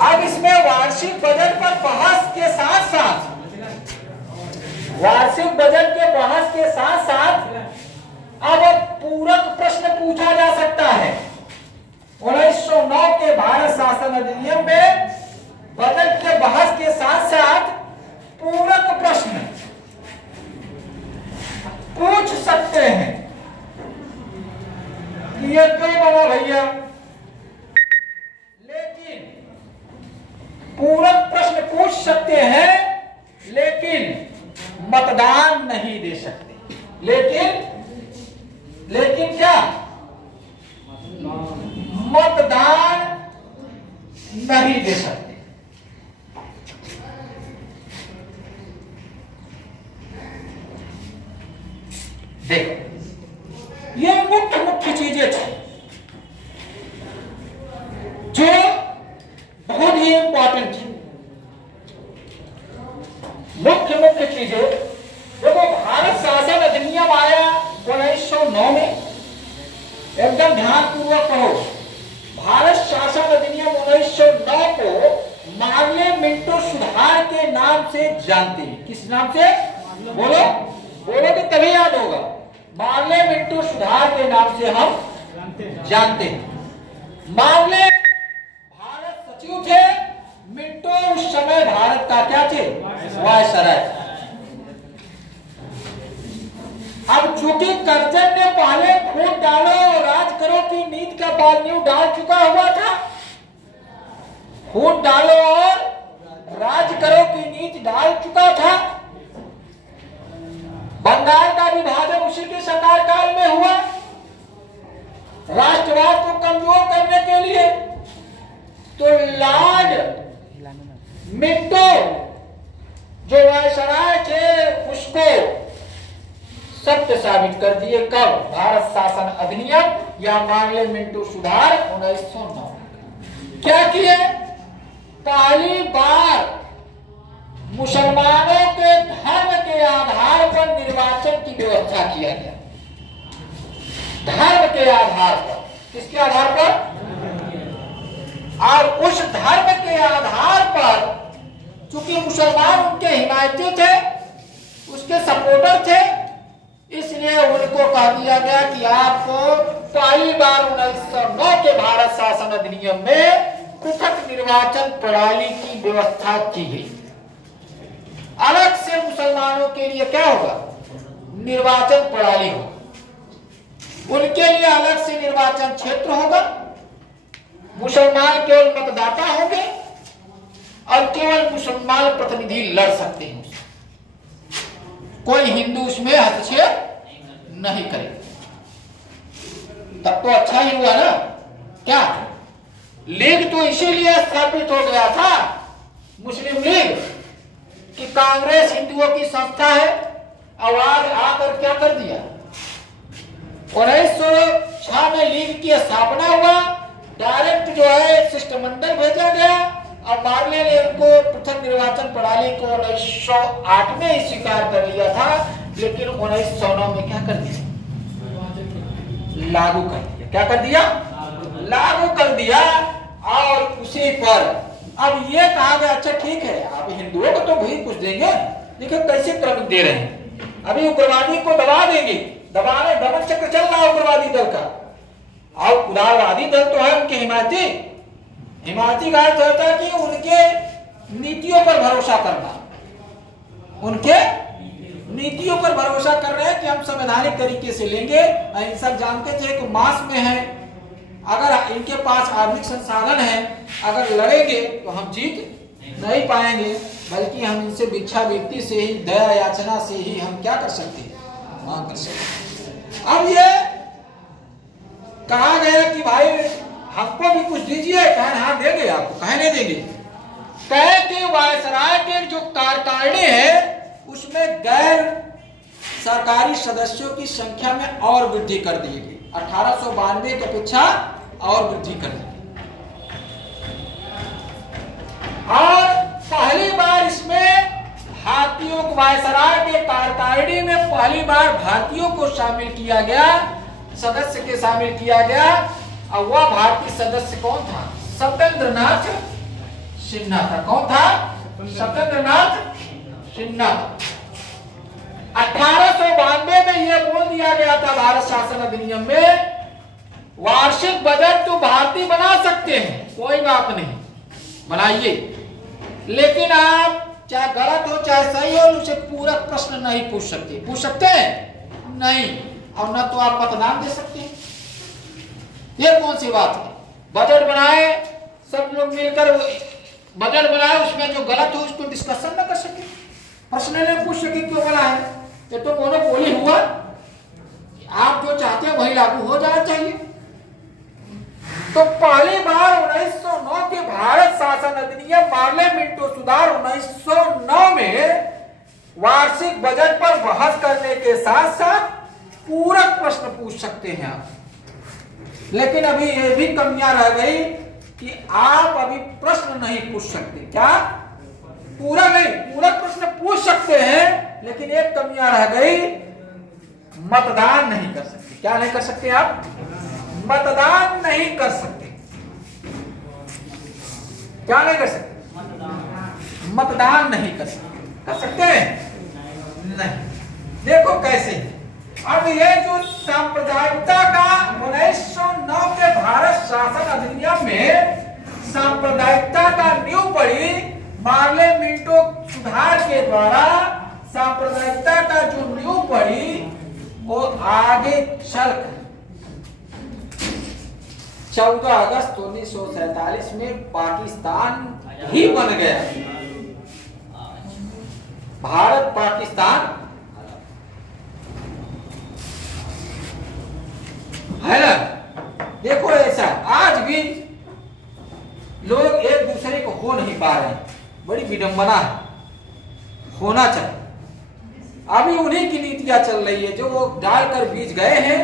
अब इसमें वार्षिक बजट पर बहस के साथ साथ वार्षिक बजट के बहस के साथ साथ अब पूरक प्रश्न पूछा जा सकता है। 1909 के भारत शासन अधिनियम में बजट के बहस के साथ साथ पूरक प्रश्न पूछ सकते हैं। ये क्यों बना भैया? लेकिन पूरक प्रश्न पूछ सकते हैं लेकिन मतदान नहीं दे सकते। लेकिन क्या? मतदान नहीं दे सकते। देखो, ये मुख्य चीजें थी जो बहुत ही इंपॉर्टेंट थी। मुख्य चीजें देखो, भारत शासन अधिनियम आया 1909 में। एकदम ध्यान पूर्वक पढ़ो। भारत शासन अधिनियम 1909 को मार्ले मिंटो सुधार के नाम से जानते हैं। किस नाम से? बोलो तो तभी याद होगा। मार्ले मिंटो सुधार के नाम से हम जानते हैं। मार्ले भारत सचिव थे, मिंटो उस समय भारत का क्या थे? वायसराय। अब चूंकि कर्जन ने पहले फूट डालो और राज करो की नीति का बालनीव डाल चुका हुआ था। फूट डालो और राज करो की नीति डाल चुका था। बंगाल का विभाजन उसी के सरकार काल में हुआ। राष्ट्रवाद को कमजोर करने के लिए तो लॉर्ड मिंटो जो वायसराय थे उसको सत्य साबित कर दिए। कब? भारत शासन अधिनियम या मार्ले मिंटो सुधार 1909। क्या किए? पहली बार मुसलमानों के धर्म के आधार पर निर्वाचन की व्यवस्था किया गया। धर्म के आधार पर। किसके आधार पर? और उस धर्म के आधार पर चूंकि मुसलमान उनके हिमायती थे, उसके सपोर्टर थे, इसलिए उनको कह दिया गया कि आपको पहली बार 1909 के भारत शासन अधिनियम में पृथक निर्वाचन प्रणाली की व्यवस्था की गई। अलग से मुसलमानों के लिए क्या होगा? निर्वाचन प्रणाली होगा। उनके लिए अलग से निर्वाचन क्षेत्र होगा। मुसलमान केवल मतदाता होंगे और केवल मुसलमान प्रतिनिधि लड़ सकते हैं। कोई हिंदू उसमें हस्तक्षेप नहीं करेगा। तब तो अच्छा ही हुआ ना। क्या लीग तो इसीलिए स्थापित हो गया था, मुस्लिम लीग, कि कांग्रेस हिंदुओं की संस्था है। और आज आकर क्या कर दिया? 1906 में लीग की स्थापना हुआ। डायरेक्ट जो है शिष्टमंडल भेजा गया और मार्ले ने उनको पृथक निर्वाचन प्रणाली को 1908 में ही स्वीकार कर लिया था। लेकिन 1909 में क्या कर दिया? लागू कर दिया। क्या कर दिया? लागू कर दिया। और उसी पर अब ये कहा गया, अच्छा ठीक है, आप हिंदुओं को तो भी कुछ देंगे। देखो कैसे क्रम दे रहे हैं। अभी उग्रवादी को दबा देंगे। दबाने दमन चक्र चल रहा है उग्रवादी दल का। और उदारवादी दल तो है उनके हिमायती का अर्थ होता है कि उनके नीतियों पर भरोसा करना। उनके नीतियों पर भरोसा कर रहे हैं कि हम संवैधानिक तरीके से लेंगे। अहिंसक जानते थे कि मास में है, अगर इनके पास आर्थिक संसाधन है, अगर लड़ेंगे तो हम जीत नहीं पाएंगे, बल्कि हम इनसे भिक्षावृत्ति से ही, दया याचना से ही हम क्या कर सकते हैं? मांग कर सकते। अब ये कहा गया कि भाई हमको भी कुछ दीजिए। कहे हाँ देंगे आपको। कहे नहीं देंगे? कहे कि वायसराय के जो कार्यकारिणी है उसमें गैर सरकारी सदस्यों की संख्या में और वृद्धि कर दी गई। 1892 की अपेक्षा और वृद्धि कर दी। और पहली बार इसमें भारतीयों को, वायसराय के कार्यकारिणी में पहली बार भारतीयों को शामिल किया गया, सदस्य के शामिल किया गया। और वह भारतीय सदस्य कौन था? सत्येंद्रनाथ सिन्हा था। कौन था? सत्येंद्रनाथ सिन्हा। 1892 में यह बोल दिया गया था भारत शासन अधिनियम में, वार्षिक बजट तो भारतीय बना सकते हैं, कोई बात नहीं, बनाइए, लेकिन आप चाहे गलत हो चाहे सही हो, उसे पूरक प्रश्न नहीं पूछ सकते। पूछ सकते हैं? नहीं। और न तो आप मतदान दे सकते हैं। ये कौन सी बात है? बजट बनाए, सब लोग मिलकर बजट बनाए, उसमें जो गलत हो उसको डिस्कशन न कर सके, प्रश्न नहीं पूछ सके क्यों बना है? ये तो मोनोपोली हुआ। आप जो चाहते हैं वही लागू हो जाना चाहिए। तो पहली बार 1909 के भारत शासन अधिनियम पार्लियामेंटो सुधार 1909 में वार्षिक बजट पर बहस करने के साथ साथ पूरक प्रश्न पूछ सकते हैं आप। लेकिन अभी ये भी कमियां रह गई कि आप अभी प्रश्न नहीं पूछ सकते। क्या? पूरा नहीं, पूरक प्रश्न पूछ सकते हैं, लेकिन एक कमियां रह गई, मतदान नहीं कर सकते। क्या नहीं कर सकते आप? मतदान नहीं कर सकते। क्या नहीं कर सकते? मतदान नहीं कर सकते। कर सकते हैं? नहीं। देखो कैसे। अब ये जो सांप्रदायिकता का 1909 के भारत शासन अधिनियम में सांप्रदायिकता का नींव पड़ी, पार्लियामेंटो सुधार के द्वारा सांप्रदायिकता का जो नींव पड़ी वो आगे चल 14 अगस्त 1947 में पाकिस्तान ही बन गया। भारत पाकिस्तान है ना। देखो ऐसा आज भी लोग एक दूसरे को हो नहीं पा रहे हैं, बड़ी विडंबना है। होना चाहिए। अभी उन्हीं की नीतियां चल रही है जो वो डालकर बीच गए हैं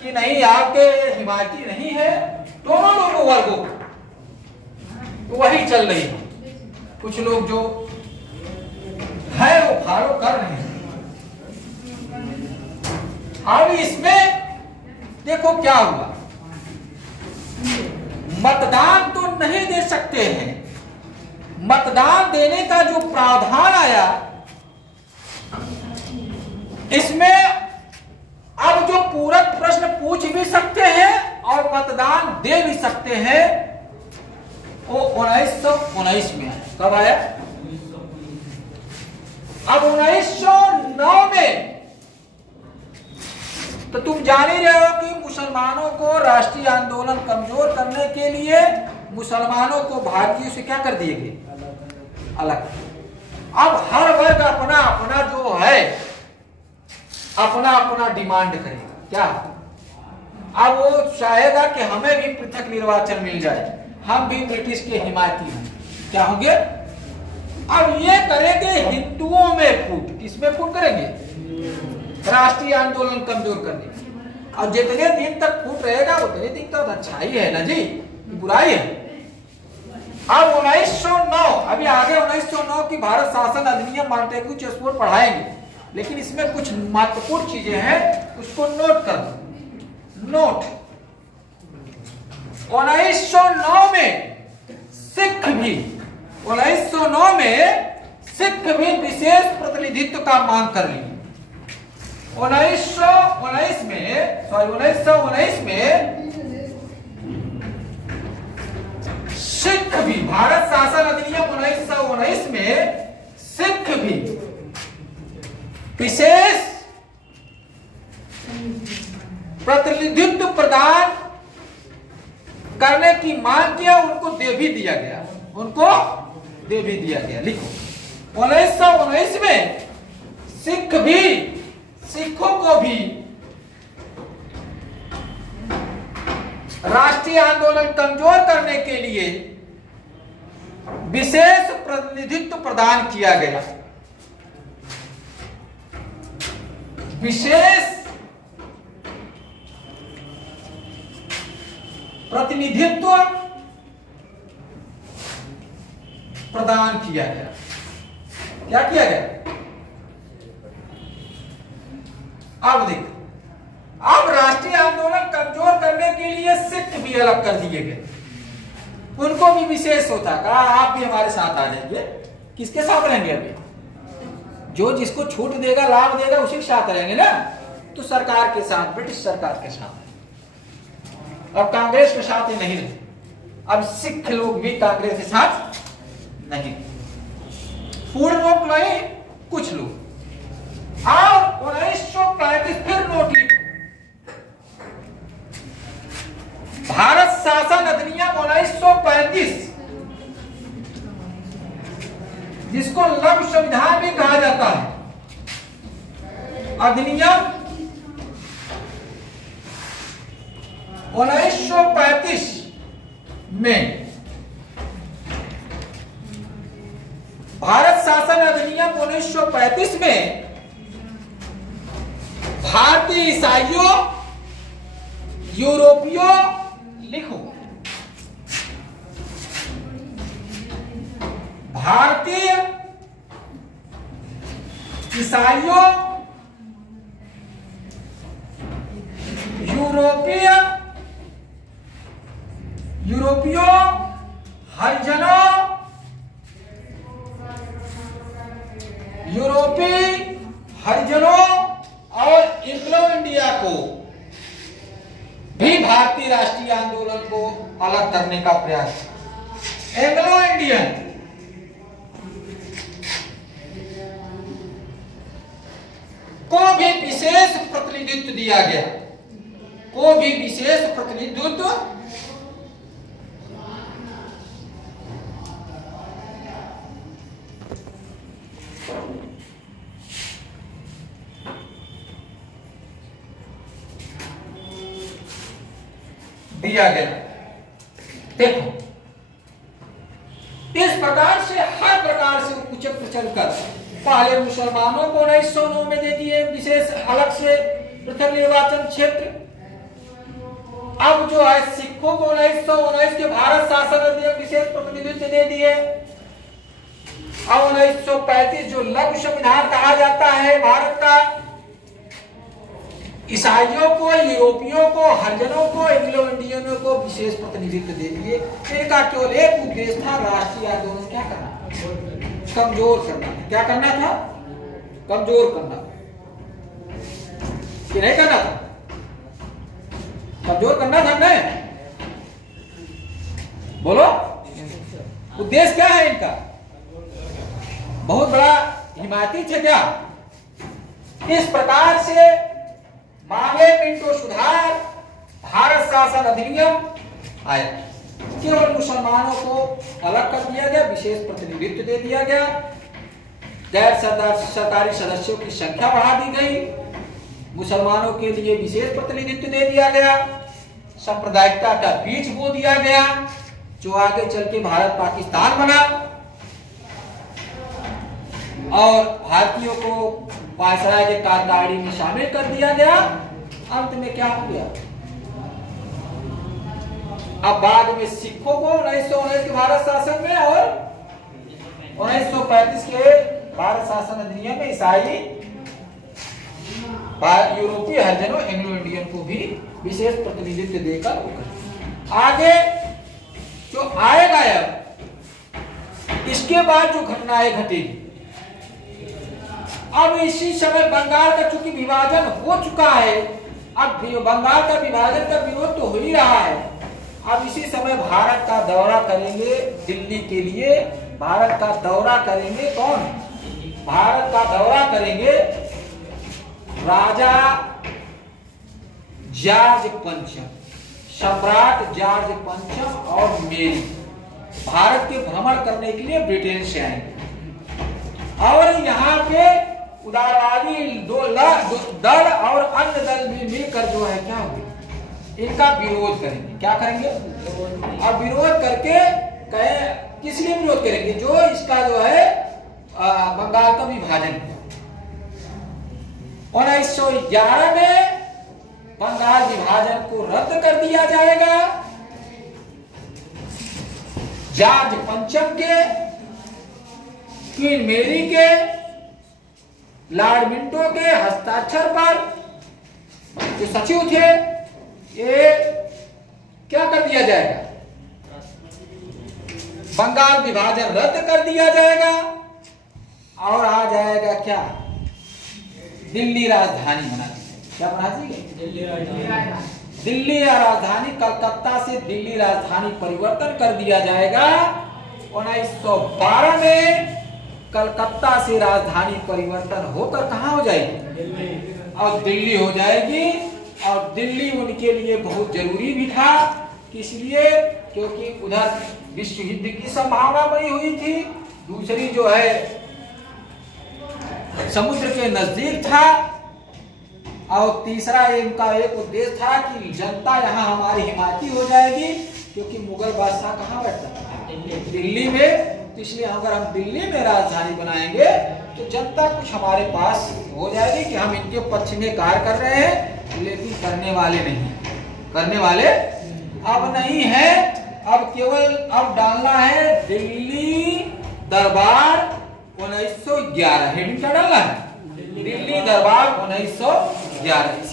कि नहीं आपके हिमायती नहीं है, दोनों लोगों वर्गों तो वही चल रही है। कुछ लोग जो है वो फॉलो कर रहे हैं। अब इसमें देखो क्या हुआ, मतदान तो नहीं दे सकते हैं। मतदान देने का जो प्रावधान आया, इसमें अब जो पूरक प्रश्न पूछ भी सकते हैं और मतदान दे भी सकते हैं, वो 1919 में आया। कब आया? अब 1909 में तो तुम जान ही रहे हो कि मुसलमानों को राष्ट्रीय आंदोलन कमजोर करने के लिए मुसलमानों को भारतीयों से क्या कर दिए गए? अलग। अब हर वर्ग अपना अपना जो है अपना अपना डिमांड करेगा। क्या? अब वो चाहेगा कि हमें भी पृथक निर्वाचन मिल जाए, हम भी ब्रिटिश के हिमायती हैं। क्या होंगे? अब ये करेंगे हिंदुओं में फूट। किसमें फूट करेंगे? राष्ट्रीय आंदोलन कमजोर करने। और जितने दिन तक फूट रहेगा उतने दिन तक अच्छाई है ना जी, बुराई है। अब 1909, अभी आगे 1909 की भारत शासन अधिनियम मॉन्टेग्यू चेसफोर्ड पढ़ाएंगे, लेकिन इसमें कुछ महत्वपूर्ण चीजें हैं, उसको नोट कर दो। नोट 1909 में सिख भी 1909 में सिख भी विशेष प्रतिनिधित्व का मांग कर ली। 1919 में सिख भी, भारत शासन अधिनियम 1919 में सिख भी विशेष प्रतिनिधित्व प्रदान करने की मांग किया, उनको दे भी दिया गया। उनको दे भी दिया गया। लिखो 1919 में सिख भी, सिखों को भी राष्ट्रीय आंदोलन कमजोर करने के लिए विशेष प्रतिनिधित्व प्रदान किया गया। विशेष प्रतिनिधित्व प्रदान किया गया। क्या किया गया? अब देखो, अब राष्ट्रीय आंदोलन कमजोर करने के लिए सिख भी अलग कर दिए गए। उनको भी विशेष होता, कहा आप भी हमारे साथ आ जाएंगे। किसके साथ रहेंगे? अभी जो जिसको छूट देगा, लाभ देगा, उसी के साथ रहेंगे ना। तो सरकार के साथ, ब्रिटिश सरकार के साथ, अब कांग्रेस के साथ ही नहीं रहे। अब सिख लोग भी कांग्रेस के साथ नहीं, पूर्ण रूप में कुछ लोग। और 1935 फिर नोट लिखो, भारत शासन अधिनियम 1935, जिसको लघु संविधान भी कहा जाता है। अधिनियम 1935 में, भारत शासन अधिनियम 1935 में भारतीय ईसाइयों, यूरोपियों, लिखो, भारतीय ईसाइयों, यूरोपियों, हरिजनों, और एंग्लो इंडिया को भी भारतीय राष्ट्रीय आंदोलन को अलग करने का प्रयास। एंग्लो इंडियन को भी विशेष प्रतिनिधित्व दिया गया, को भी विशेष प्रतिनिधित्व दिया गया। देखो, इस प्रकार से हर प्रकार से उचित चलकर पहले मुसलमानों को 1909 में दे दिए विशेष अलग से पृथक निर्वाचन क्षेत्र। अब जो है सिखों को 1919 के भारत शासन अधिनियम विशेष प्रतिनिधित्व दे दिए। अब 1935 जो लघु संविधान कहा जाता है भारत का, ईसाइयों को, यूरोपियों को, हरिजनों को, एंग्लो इंडियनों को विशेष प्रतिनिधित्व दे दिए। इनका केवल एक उद्देश्य था, राष्ट्रीय आंदोलन क्या करना, कमजोर करना। क्या करना था? कमजोर करना, कि नहीं करना था? कमजोर करना था नहीं? बोलो, उद्देश्य क्या है इनका? बहुत बड़ा हिमायती थे क्या? इस प्रकार से मांगे पिंटो सुधार, भारत शासन अधिनियम आया। केवल मुसलमानों को अलग कर दिया गया, विशेष प्रतिनिधित्व दे दिया गया, गैर सरकारी सदस्यों की संख्या बढ़ा दी गई, मुसलमानों के लिए विशेष प्रतिनिधित्व दे दिया गया, सांप्रदायिकता का बीज बो दिया गया, जो आगे चल के भारत पाकिस्तान बना, और भारतीयों को वायसराय के कार्यकारिणी में शामिल कर दिया गया। अंत में क्या हो गया? अब बाद में सिखों को 1919 के भारत शासन में और 1935 के भारत शासन अधिनियम में ईसाई, यूरोपीय, हरिजनों, एंग्लो इंडियन को भी विशेष प्रतिनिधित्व देकर आगे जो आएगा। अब इसके बाद जो घटनाएं घटेगी, अब इसी समय बंगाल का चूंकि विभाजन हो चुका है, अब बंगाल का विभाजन का विरोध तो हो ही रहा है। अब इसी समय भारत का दौरा करेंगे, दिल्ली के लिए भारत का दौरा करेंगे। कौन? भारत का दौरा करेंगे राजा जॉर्ज पंचम, सम्राट जॉर्ज पंचम और मेरी भारत के भ्रमण करने के लिए ब्रिटेन से आएंगे, और यहाँ पे उदारवादी दल और अन्य दल भी मिलकर जो है क्या होगी, इनका विरोध करेंगे। क्या करेंगे? अब विरोध करके कहे, किस लिए विरोध करेंगे? जो इसका जो है बंगाल का विभाजन 1911 में बंगाल विभाजन को रद्द कर दिया जाएगा। जॉर्ज पंचम के, क्वीन मेरी के, लॉर्ड मिंटो के हस्ताक्षर पर जो सचिव थे, ये क्या कर दिया जाएगा? बंगाल विभाजन रद्द कर दिया जाएगा और आ जाएगा क्या, दिल्ली राजधानी बना दी। क्या बना दी? दिल्ली राजधानी, कलकत्ता से दिल्ली राजधानी परिवर्तन कर दिया जाएगा। 1912 में कलकत्ता से राजधानी परिवर्तन होकर कहां हो जाएगी? और दिल्ली हो जाएगी। और दिल्ली उनके लिए बहुत जरूरी भी था, इसलिए क्योंकि उधर विश्व युद्ध की संभावना बनी हुई थी, दूसरी जो है समुद्र के नजदीक था, और तीसरा इनका एक उद्देश्य था कि जनता यहाँ हमारी हिमायती हो जाएगी, क्योंकि मुगल बादशाह कहाँ बैठता था? दिल्ली में। तो इसलिए अगर हम दिल्ली में राजधानी बनाएंगे तो जनता कुछ हमारे पास हो जाएगी कि हम इनके पक्ष में कार्य कर रहे हैं, लेकिन करने वाले अब नहीं है। अब केवल अब डालना है दिल्ली दरबार 1911। हेडिंग क्या डालना है? दिल्ली दरबार 1911।